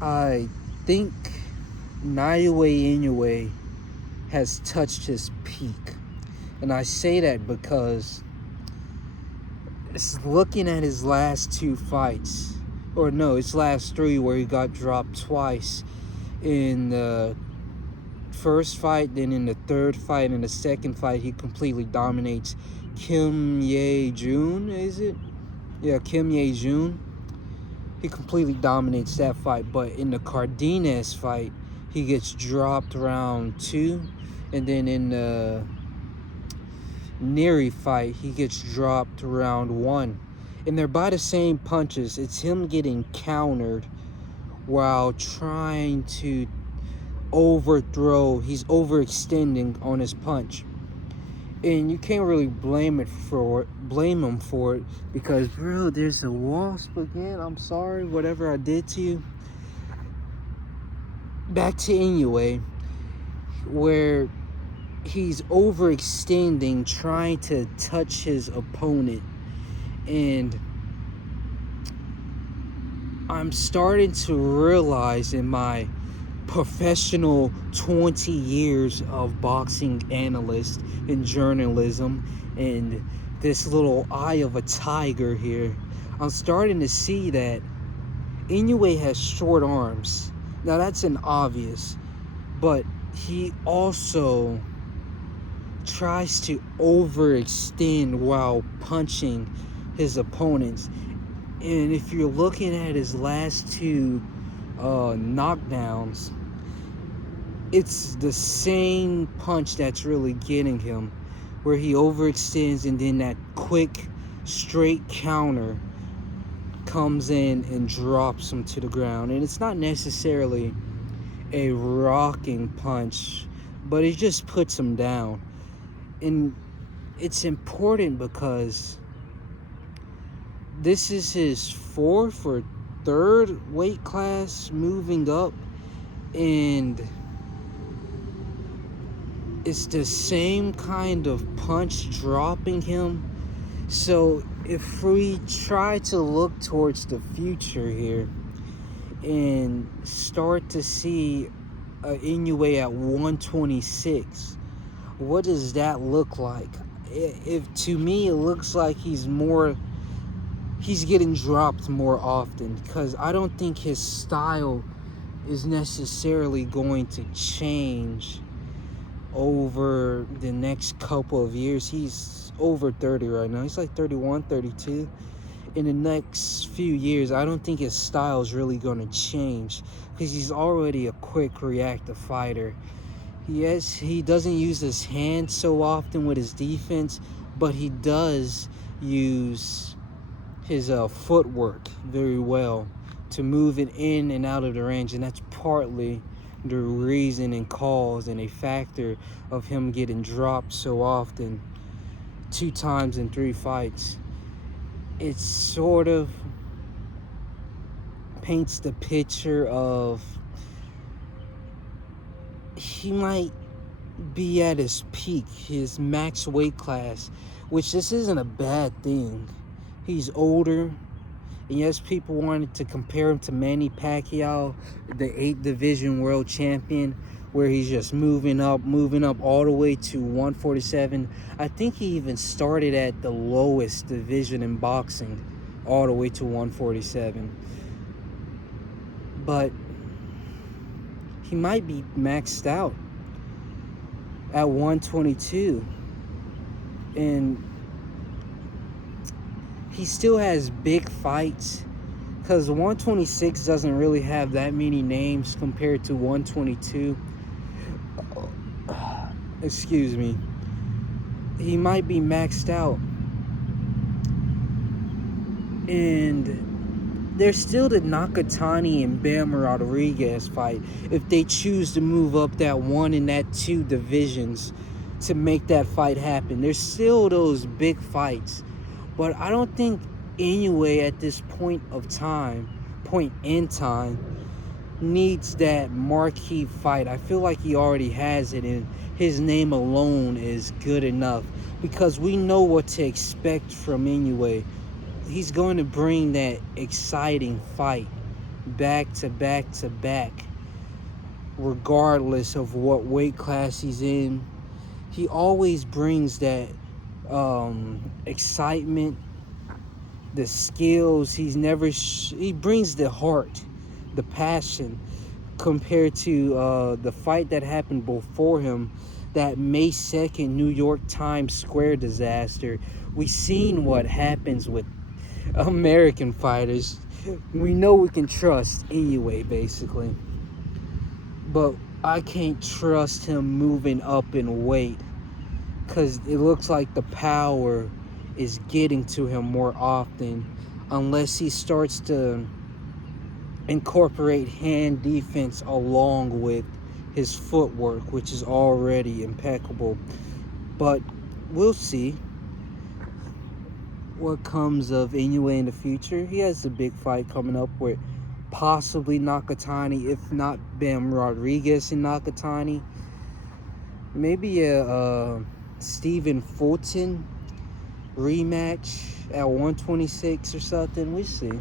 I think Naoya Inoue has touched his peak. And I say that because it's looking at his last two fights, or no, his last three, where he got dropped twice in the first fight, then in the third fight, in the second fight, he completely dominates Kim Ye Jun, is it? Yeah, Kim Ye Jun. He completely dominates that fight, but in the Cardenas fight, he gets dropped round two, and then in the Neri fight, he gets dropped round one. And they're by the same punches. It's him getting countered while trying to overthrow. He's overextending on his punch. And you can't really blame him for it because, bro, there's a wasp again. I'm sorry, whatever I did to you. Back to Inoue, where he's overextending, trying to touch his opponent. And I'm starting to realize, in my professional 20 years of boxing analyst and journalism and this little eye of a tiger here, I'm starting to see that Inoue has short arms. Now that's an obvious, but he also tries to overextend while punching his opponents. And if you're looking at his last two knockdowns, it's the same punch that's really getting him, where he overextends and then that quick straight counter comes in and drops him to the ground. And it's not necessarily a rocking punch, but it just puts him down. And it's important because this is his fourth or third weight class moving up, and it's the same kind of punch dropping him. So if we try to look towards the future here and start to see Inoue at 126, what does that look like? If to me it looks like he's getting dropped more often, because I don't think his style is necessarily going to change over the next couple of years. He's over 30 right now. He's like 31, 32. In the next few years, I don't think his style is really going to change, because he's already a quick reactive fighter. Yes, he doesn't use his hands so often with his defense, but he does use his footwork very well to move it in and out of the range, and that's partly the reason and cause and a factor of him getting dropped so often, 2 times in 3 fights. It sort of paints the picture of he might be at his peak, his max weight class, which this isn't a bad thing. He's older, and yes, people wanted to compare him to Manny Pacquiao, the 8th division world champion, where he's just moving up all the way to 147. I think he even started at the lowest division in boxing, all the way to 147. But he might be maxed out at 122. And he still has big fights, because 126 doesn't really have that many names compared to 122. Excuse me. He might be maxed out. And there's still the Nakatani and Bam Rodriguez fight, if they choose to move up that 1 and that 2 divisions to make that fight happen. There's still those big fights. But I don't think Inoue at this point in time, needs that marquee fight. I feel like he already has it, and his name alone is good enough, because we know what to expect from Inoue. He's going to bring that exciting fight, back to back to back, regardless of what weight class he's in. He always brings that excitement, the skills. He brings the heart, the passion, compared to the fight that happened before him, that May 2nd New York Times Square disaster. We seen what happens with American fighters. We know we can trust Inoue, basically. But I can't trust him moving up in weight, because it looks like the power is getting to him more often, unless he starts to incorporate hand defense along with his footwork, which is already impeccable. But we'll see what comes of Inoue in the future. He has a big fight coming up with possibly Nakatani, if not Bam Rodriguez and Nakatani. Maybe a Stephen Fulton rematch at 126 or something. We see.